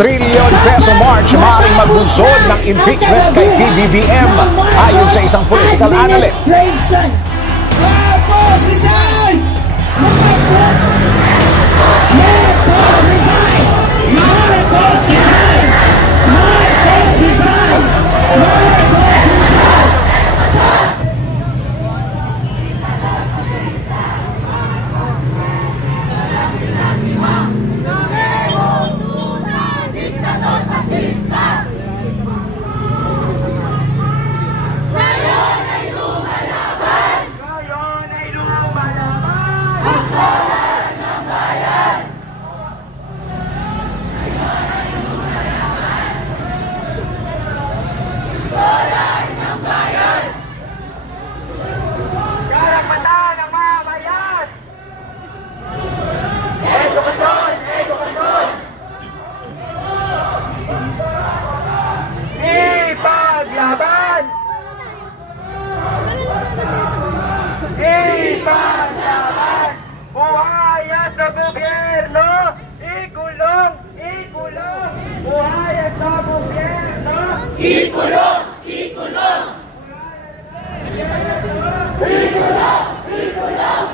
trilyon peso march maaaring magbunsod ng impeachment kay PBBM ayon sa isang political analyst. Marcos resign! Marcos resign! Marcos resign! Marcos resign! Marcos resign! Ipaglaban! Buhaya sa gobyerno! Ikulong! Ikulong! Buhaya sa gobyerno! Ikulong! Ikulong! Ikulong! Ikulong!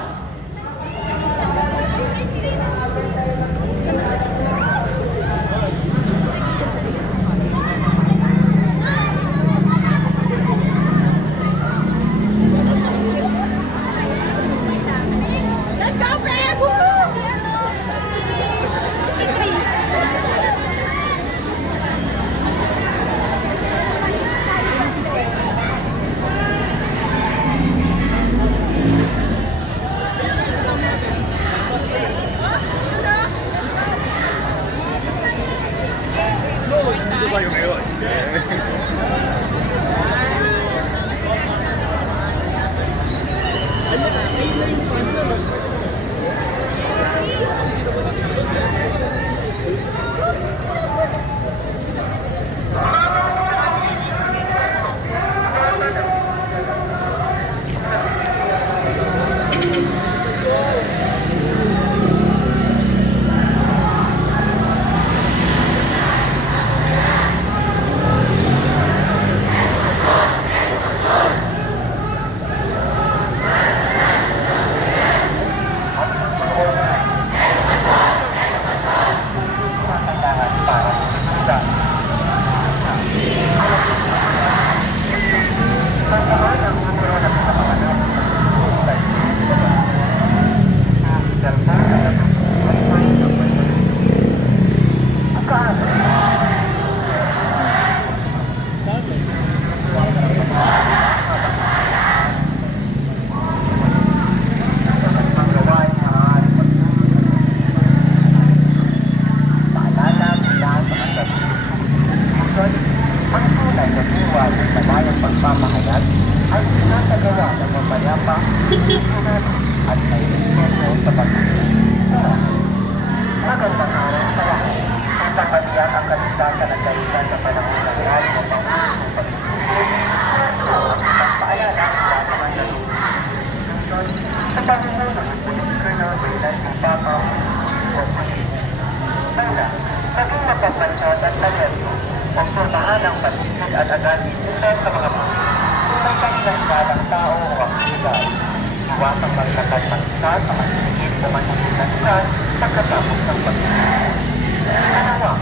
pagpapahayag ay sinasagawa ng mapayapa, sinusunod at may respeto sa pagkakas. Magandang araw sa lahat. Kung pagpatiyak ang kaligtasan at kaisan sa panahon ng lalo ng pangungong pag-ibig, pagpaalala ang lahat ng nalulungkot. Sa pangungong ng Colonel Bailan ng Papa o Police. Una, maging mapagpansyon at talerto. Obserbahan ang paligid at agad isusad sa mga pulis kung may kanilang tao o aktibidad. Iwasang maglakad mag-isa sa masigit o manhigit na lugar pagkatapos ng paligid. Pangalawa,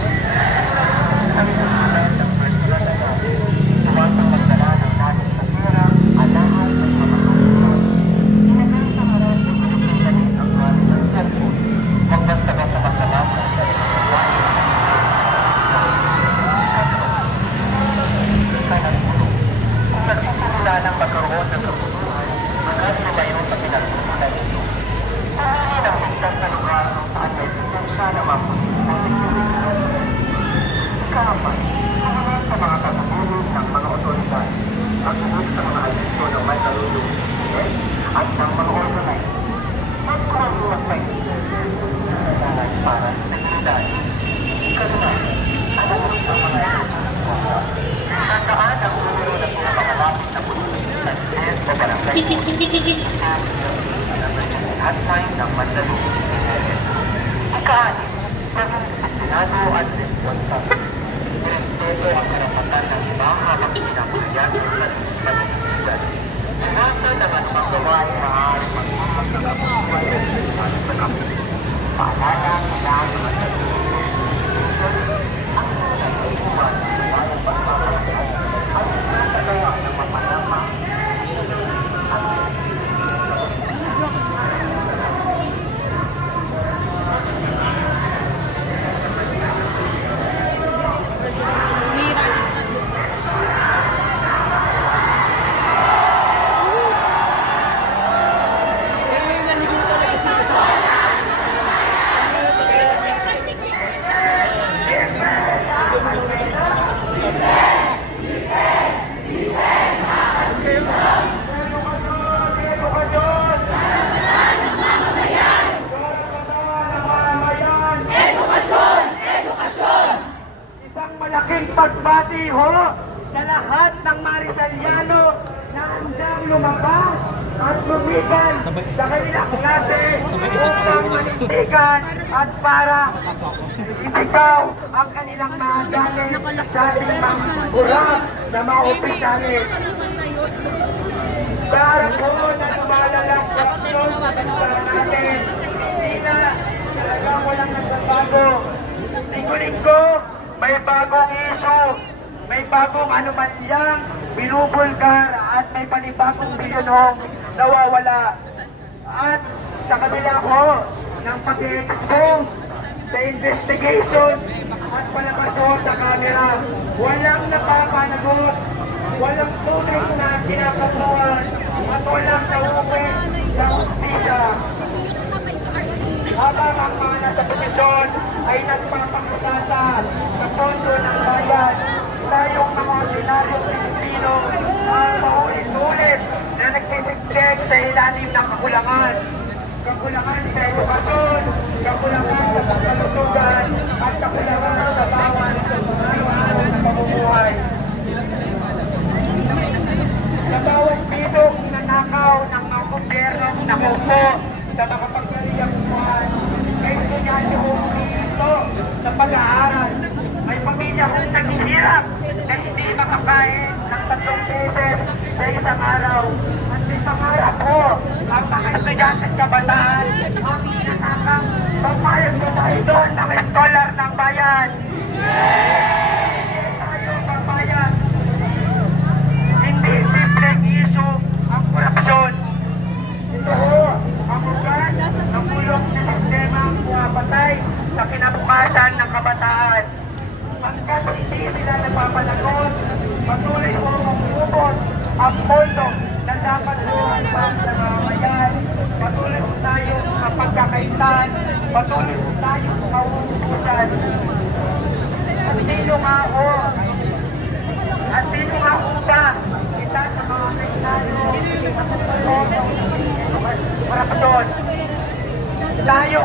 ang isusad ng personal na namin. Iwasang magdala ng nais na pera, alahas at mga kalutan. Ilagay sa harap ng pinagsalit ang wali ng cellphone. Huwag basta-basta masalas ang cellphone wali. Kung nagsisimula ng magkaroon ng kaputuhan, magkat lumayo sa pinagsusunan ninyo. Pumili ng ligtas na lugar kung saan may presensya ng mga pulis o security. Ika-apat, sumunod sa mga katutulog ng mga otoridad. Magsunod sa mga alisto ng may kalulungin at ng mga organize. Magkumaluwag sa kailangan para sa seguridad. Ika-lima, alam mo ang mga tandaan ang numero ng pinapangalapit na pulis sa CS o barangay po. Emergency hotline ng Mandaluyong CNS. Ika-anim, maging disiplina disiplinado at responsable. Respeto ang karapatan ng iba habang pinapahayag ang sariling paninigan. Iwasan ang anumang gawain maaaring magmamag ng kabuhay at pagkakas. Paalala ang kailangan ng ang mga nagtutuan ay pagmamahal at nagagawa ng mapayapa malaking pagbati ho sa lahat ng Marisaliano na handang lumabas at lumigan sa kanilang klase upang manindigan at para ipitaw ang kanilang mga galing sa ating mga ulang na mga opisyalis. Sa harap po na lumalalang korupsyon sa bansa natin, hindi na talagang walang nagbabago. Linggo-linggo, may bagong issue, may bagong anumalyang binubulgar at may panibagong bilyonong nawawala. At sa kabila ko ng pag-expose sa investigation at palabas sa camera, walang napapanagot, walang tubig na kinakabuhan at walang nauwi sa hustisya. Habang ang mga nasa posisyon ay nagpapakasasa sa pondo ng bayan, tayong mga ordinaryong Pilipino ang paulit-ulit na nagsisiksik sa ilalim ng kakulangan. Kakulangan sa edukasyon, kakulangan sa pagkalusugan, at kakulangan sa bawat araw-araw na pamumuhay. Sa bawat bidong nanakaw ng mga gobyernong nakupo sa makapagyarihang buwan, may estudyante kong ito sa pag-aaral. May pamilya kong naghihirap na hindi makakain ng 3 beses sa isang araw. At may pangarap ko ang mga estudyante at kabataan ang inanakang pagmayag na tayo doon ng scholar ng bayan. Tayo pagbayad. Hindi simpleng issue ang korupsyon. Ito ho, ang ugat ng bulong na sistema ang pumapatay sa kinabukasan ng kabataan. Hanggang hindi sila napapalagot, patuloy ko umubot ang pondo na dapat buwan para sa mga bayan. Patuloy ko tayo sa pagkakaitan, patuloy ko tayo sa kauubusan. At sino nga ho? At sino nga ho ba? Isa sa mga kainano at korupsyon. Tayo